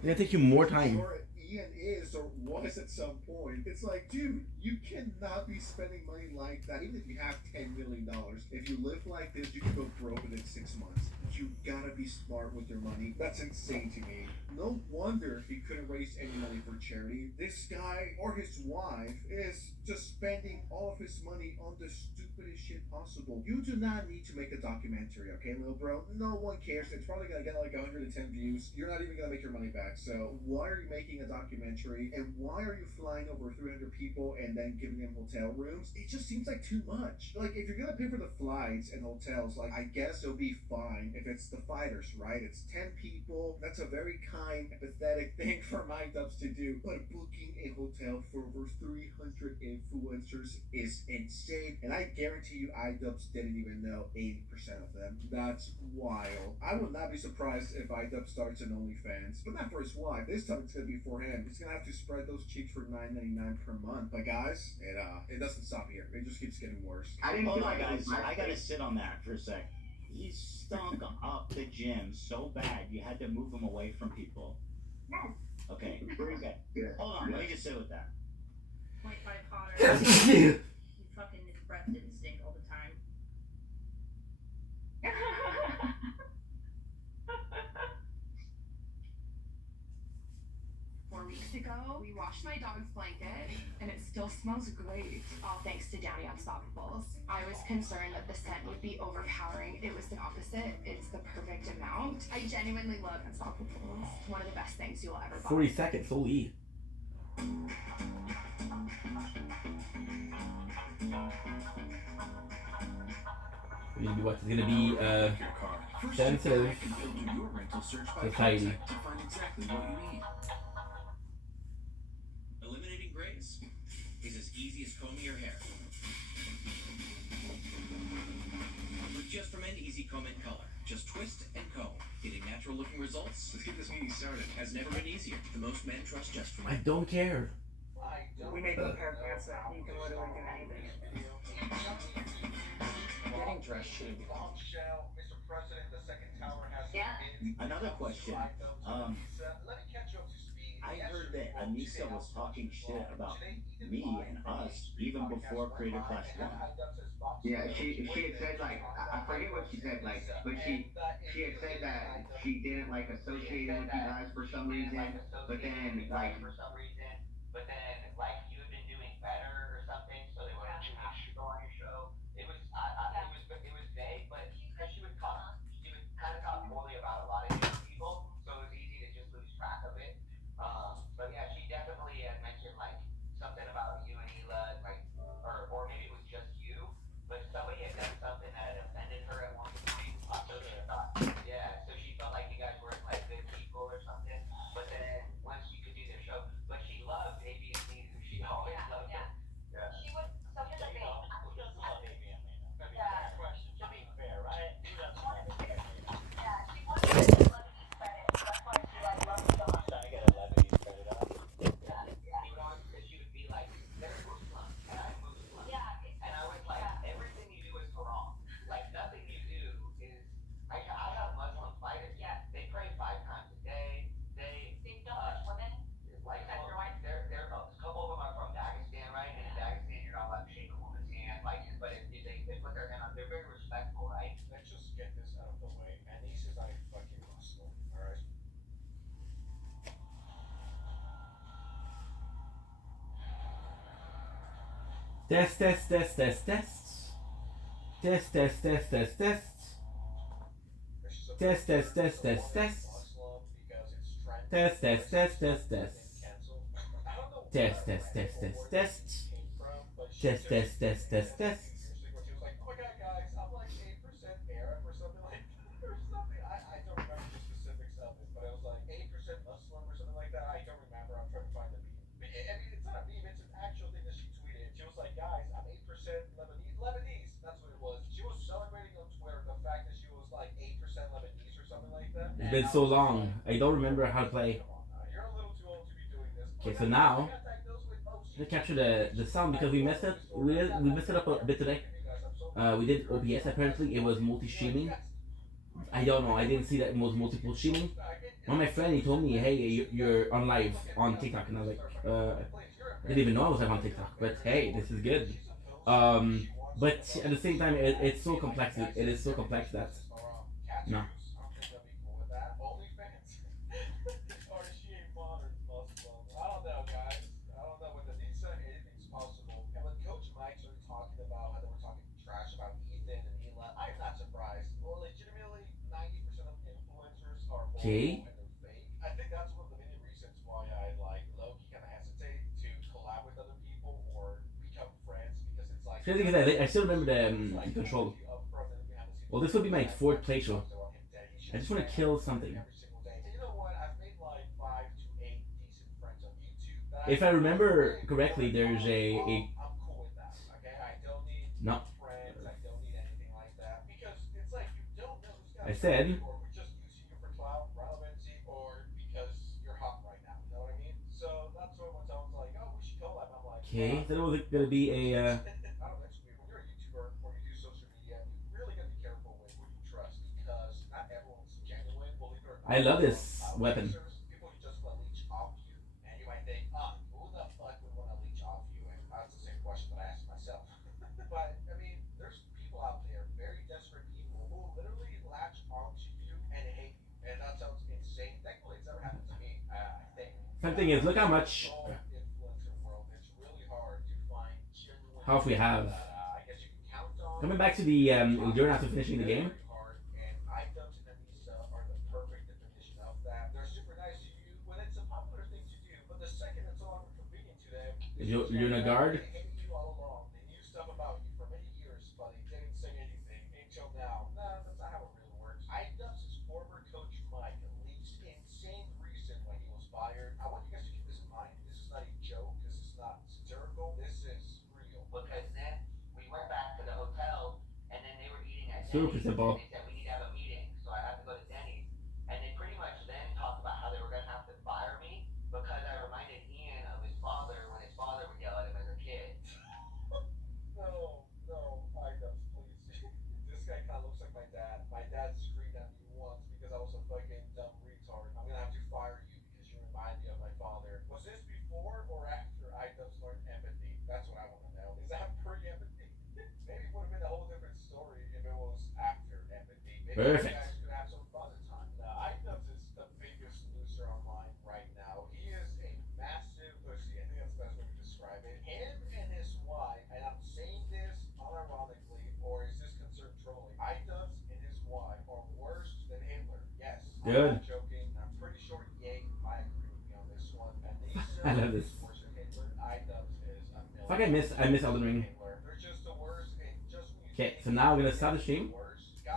gonna take you more time. Ian is or was at some point. It's like, dude, you cannot be spending money like that, even if you have $10 million. If you live like this, you can go broke within 6 months. You gotta be smart with your money. That's insane to me. No wonder he couldn't raise any money for charity. This guy or his wife is just spending all of his money on the stupidest shit possible. You do not need to make a documentary, okay, little bro? No one cares. It's probably gonna get like 110 views. You're not even gonna make your money back. So why are you making a documentary? And why are you flying over 300 people and then giving them hotel rooms? It just seems like too much. Like, if you're gonna pay for the flights and hotels, like, I guess it'll be fine if it's the fighters, right? It's 10 people. That's a very kind, empathetic thing for iDubbbz to do. But booking a hotel for over 300 influencers is insane. And I guarantee you iDubbbz didn't even know 80% of them. That's wild. I would not be surprised if iDubbbz starts an OnlyFans. But not for his wife. This time it's gonna be for him. He's gonna have to spread those cheeks for $9.99 per month. But guys, it doesn't stop here. It just keeps getting worse. Hold on, guys. I gotta sit on that for a sec. He stunk up the gym so bad you had to move him away from people. Yes. Okay. Hold on. Let me just sit with that. 0.5 hotter. You fucking, his breath didn't stink all the time. 4 weeks ago, we washed my dog's blanket, and it still smells great, all thanks to Downy Unstoppables. I was concerned that the scent would be overpowering. It was the opposite. It's the perfect amount. I genuinely love Unstoppables. One of the best things you'll ever buy. 40 seconds, holy. It's gonna be what? It's gonna be sensitive society. Eliminating grays is as easy as combing your hair. With Just for Men Easy Comb and Color. Just twist and comb. Getting natural looking results. Let's get this meeting started. Has never been easier. The most men trust Just for Men. I don't care. We make a pair of pants that you can literally do anything. Getting dressed shouldn't be hard. Another question. I heard that Anissa was talking shit about me and us even before Creator Clash 1. Yeah, she had said, like, I forget what she said, like, but she had said that she didn't like associate with you guys for some reason, but then like you had been doing better or something, so they wanted to have to go on your show. It was vague, but because she would kind of talk poorly about a lot of different people, so it was easy to just lose track of it. But yeah, she definitely had mentioned like something about you and Hila, like, or maybe it was just you, but somebody had done something that had offended her at one point. So she thought, yeah, so she felt like you guys weren't like good people or something. But then once you could do their show, but she loved ABC. She always loved it. Yeah. She would. So here's the thing. Who doesn't love Amy and Lena? Yeah. Question. To be fair, right? Who doesn't love Amy and Lena? Yeah. She wanted to love East credit. That's why she like loved so much. Trying to get a 11 East credit up. Yeah. She would always, because she would be like, they're Muslim and I'm Muslim. Yeah. And I was like, everything you do is wrong. Like nothing you do is. I have Muslim fighters. Yeah. They pray 5 times a day. They don't touch women. Like they're a couple of them are from Dagestan, right? And in Dagestan, you're not allowed to shake a woman's hand. Like, but if they put their hand on, they're very respectful, right? Let's just get this out of the way. Anissa's not a fucking Muslim, alright? Test. Test. Test. Muslim because it's trending. Test, test, test, test, test. Test, test, test, test, test. Test, test, test, test, test. She was like, oh my god, guys, I'm like 8% Arab or something like that. Or something. I don't remember the specifics of it, but it was like 8% Muslim or something like that. I don't remember. I'm trying to find the meme. I mean, it's not a meme, it's an actual thing that she tweeted. She was like, guys, I'm 8% Lebanese. That's what it was. She was celebrating on Twitter the fact that she was like 8% Lebanese or something like that. It's been so long. I don't remember how to play. You're a little too old to be doing this. Okay, so now to capture the sound because we messed it up a bit today. We did OBS apparently. It was multi-streaming. I don't know. I didn't see that it was multiple streaming. One of my friend he told me, hey, you're on live on TikTok, and I was like, I didn't even know I was live on TikTok. But hey, this is good. But at the same time, it's so complex. It is so complex that no. Okay. I think that's one of the many reasons why I like low-key kind of hesitate to collab with other people or become friends because it's like. I still remember the control. Well, this will be my 4th playthrough. I just want to kill something. You know what? I've made like 5 to 8 decent friends on YouTube. If I remember correctly, there's a I'm cool with that. Okay, I don't need no. friends. I don't need anything like that because it's like you don't know who's gonna. I said. Okay, then it was gonna be a. When you're a YouTuber or you do social media, you really gotta be careful with who you trust because not everyone's genuine. Believe it or not. I love this weapon. People just want to leech off you, and you might think, who the fuck would want to leech off you? And that's the same question that I asked myself. But I mean, there's people out there, very desperate people, who literally latch onto you and hate you, and that sounds insane. Thankfully, it's never happened to me. I think. Something is, look how much. How if we have coming back to the endurance after finishing the game. You're in a guard. Super simple. They said we need to have a meeting, so I had to go to Denny's, and they pretty much then talked about how they were gonna have to fire me because I reminded Ian of his father when his father would yell at him as a kid. No, please. This guy kind of looks like my dad. My dad screamed at me once because I was a fucking dumb retard. I'm gonna have to fire you because you remind me of my father. Was this before or after iDubbbz learned empathy? That's what I want to know. Is that pre-empathy? Maybe it would have been a whole different story if it was after empathy. Maybe perfect. You guys could have some fun time. iDubbbz is the biggest loser online right now. He is a massive pussy. I think that's the best way to describe it. Him and his wife, and I'm saying this unironically, or is this considered trolling? iDubbbz and his wife are worse than Hitler. Yes. Good. I'm not joking. I'm pretty sure Ye might agree with me on this one. I love this. Worse than Hitler. iDubbbz is a million. Fuck, I miss Elden Ring. They're just the worst, and just when you Okay, so now I'm gonna stop the stream.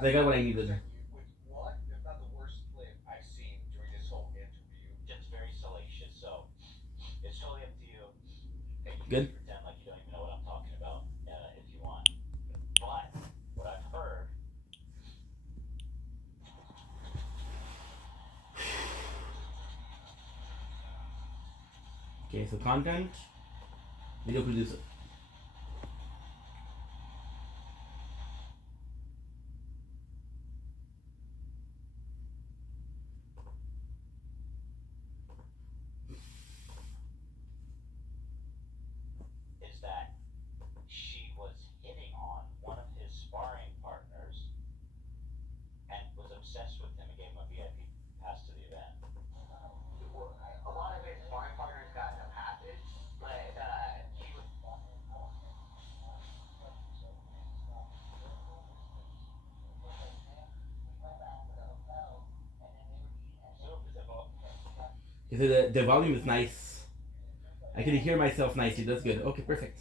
I got what I needed. with one, if not the worst clip I've seen during this whole interview. Just very salacious, so it's totally up to you. Hey, you Good. can pretend like you don't even know what I'm talking about if you want. But what I've heard. Okay, so content, video producer. Is that she was hitting on one of his sparring partners and was obsessed with him and gave him a VIP pass to the event. A lot of his sparring partners got the passes, but he was He said the volume is nice. I can hear myself nicely. That's good. Okay, perfect.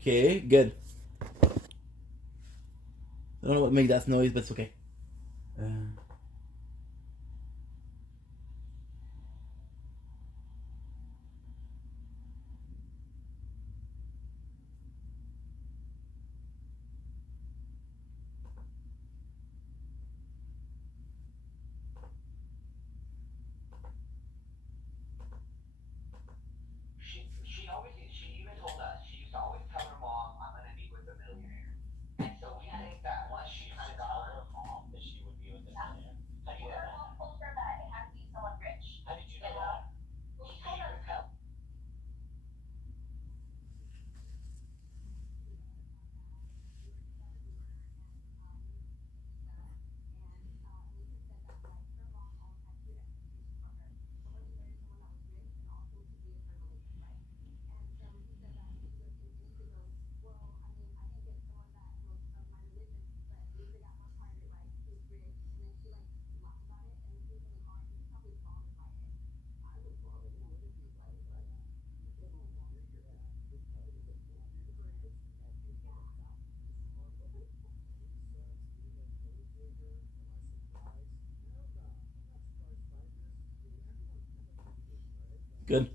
Okay, good. I don't know what made that noise, but it's okay. She even told us, she used to always tell her mom, I'm gonna meet with a millionaire. And so we think that once she kind of got her mom that she would be with a millionaire. How do you know that? Her mom told her that it had to be someone rich. How did you know that? She told us. Good.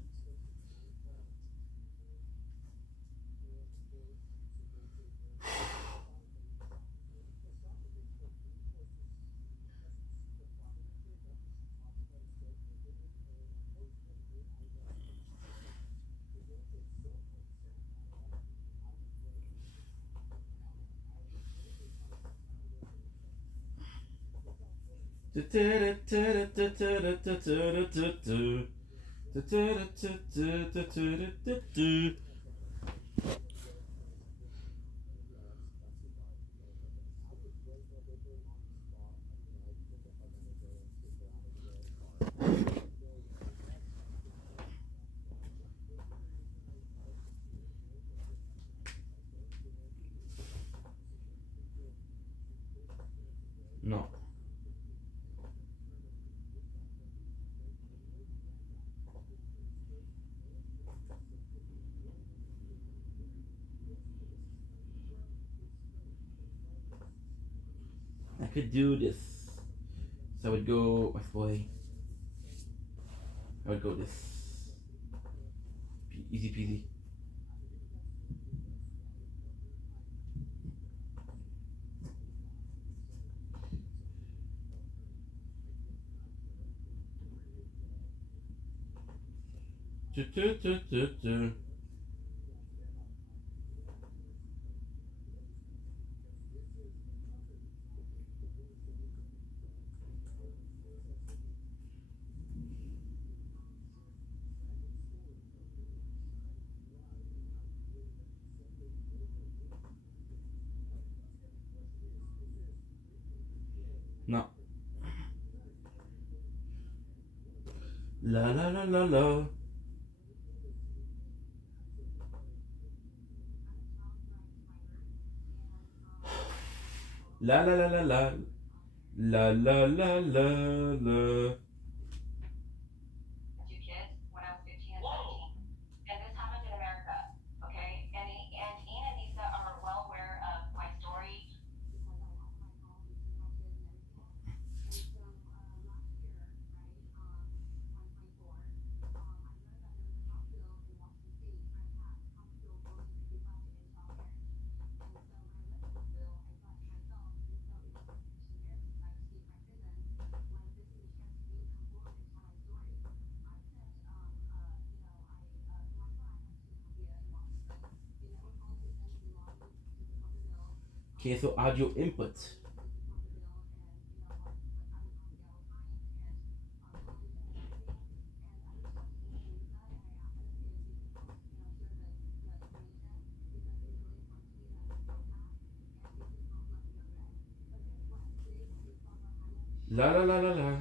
No. I could do this. So I would go, my boy. I would go this. Easy peasy. No. La la la la la. La la la la la. La la la la la. Two kids when I was 15 and 17. And this happened in America, okay? And Ian and Nisa are well aware of my story. Okay, so audio input. La la la la la.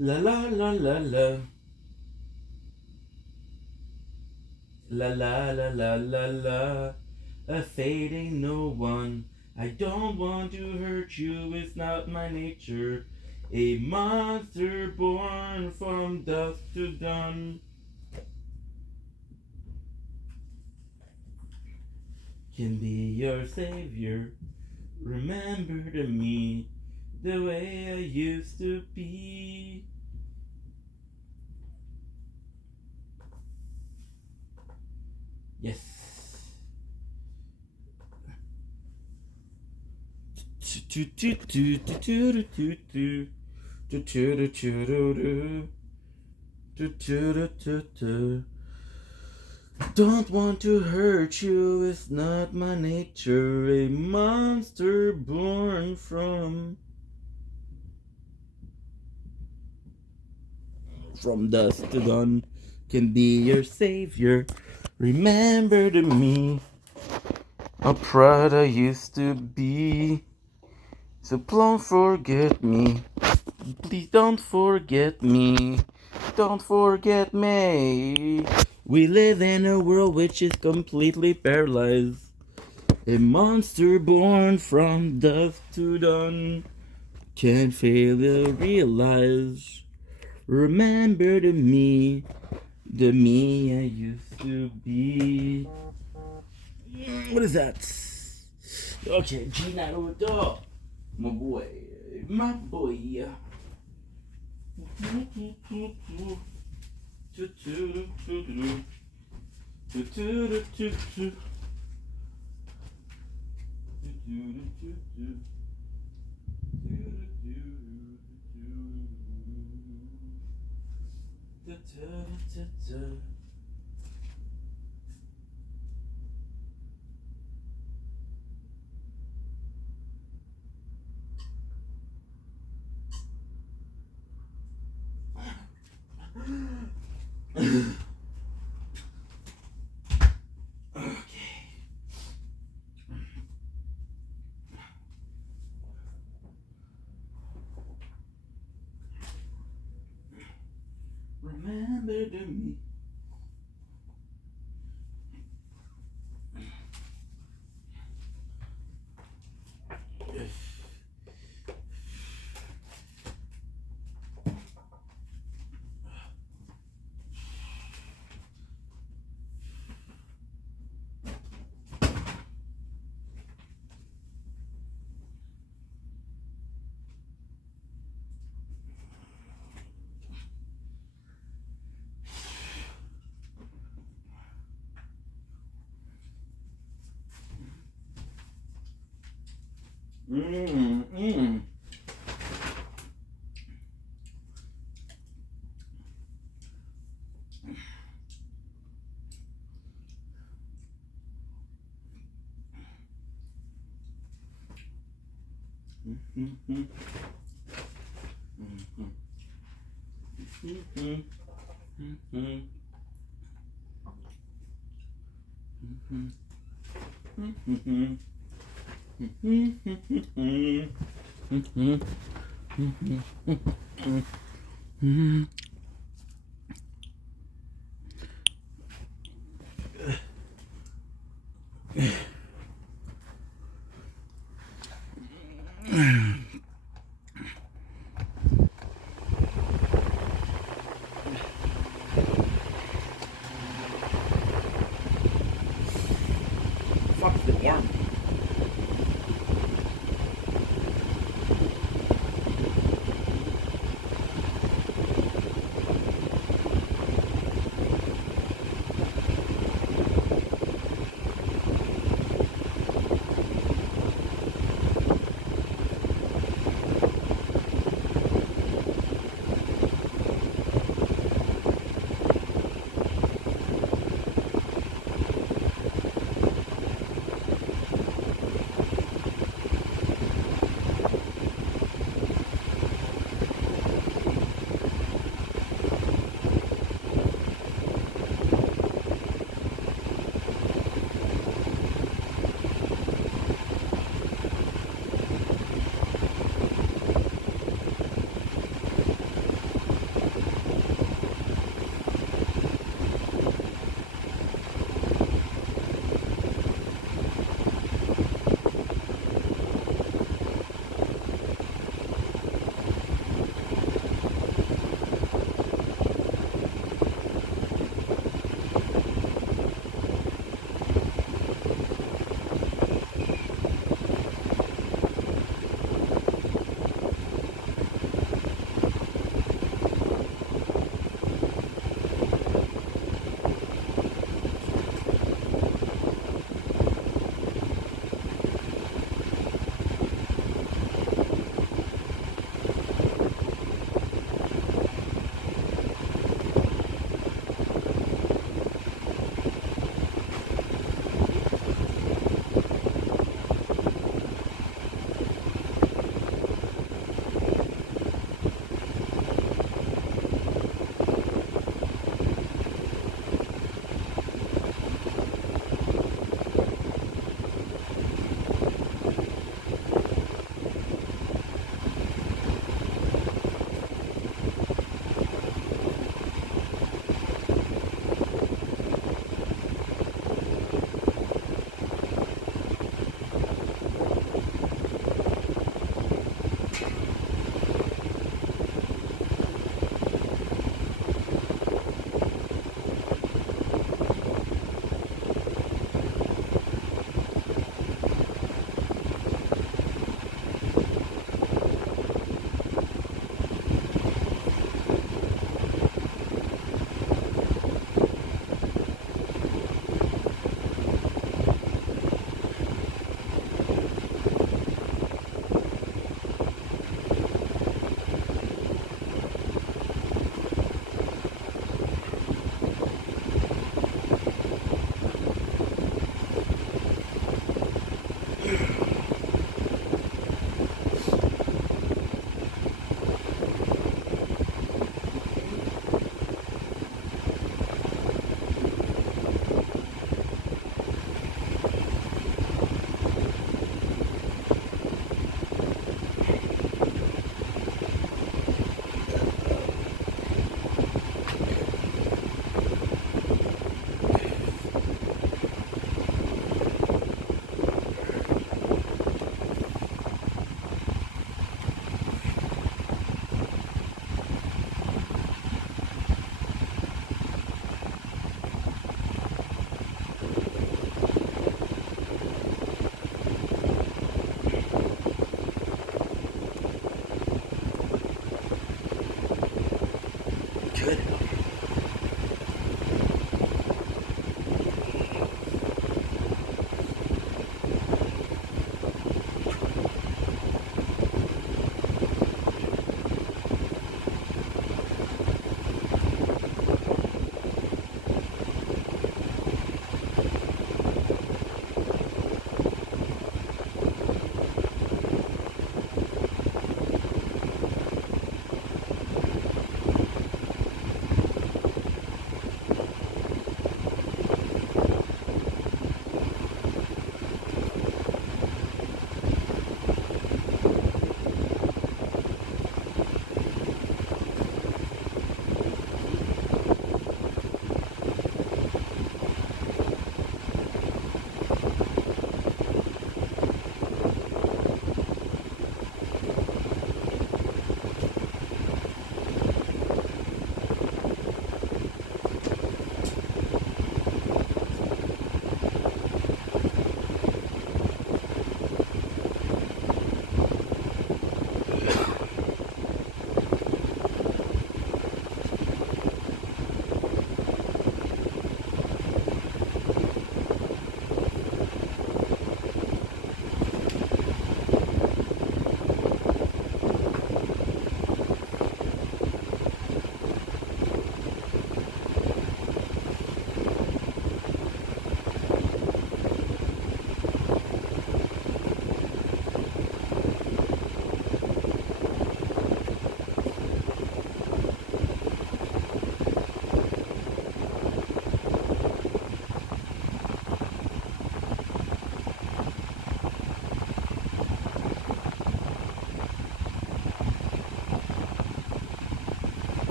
La la la la la. La la la la la la. A fate ain't no one. I don't want to hurt you, it's not my nature. A monster born from dusk to dawn. Can be your savior. Remember to me the way I used to be. Yes. Don't want to hurt you, it's not my nature. A monster born from dusk to dawn. Can be your savior. Remember to me how proud I used to be. So don't forget me. Please don't forget me. Don't forget me. We live in a world which is completely paralyzed. A monster born from dusk to dawn. Can't fail to realize. Remember to me. The me I used to be. What is that? Okay, G9 over the door. My boy. My boy. Remember to me. Fuck, is it warm?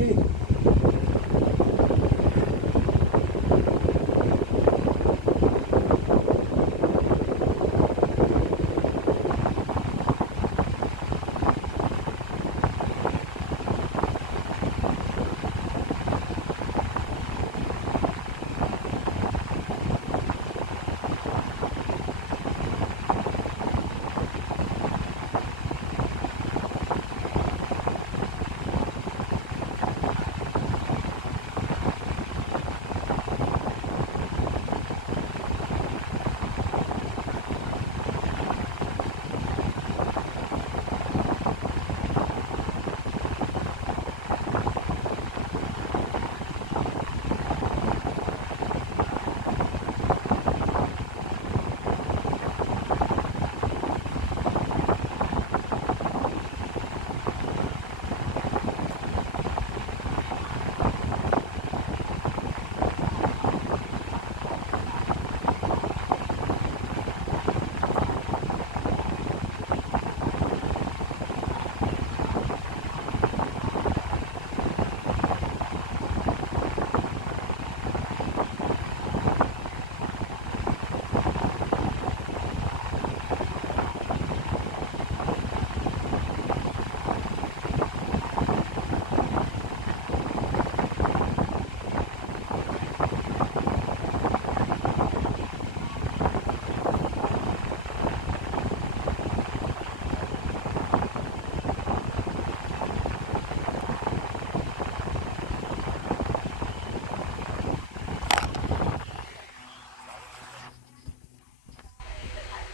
Okay.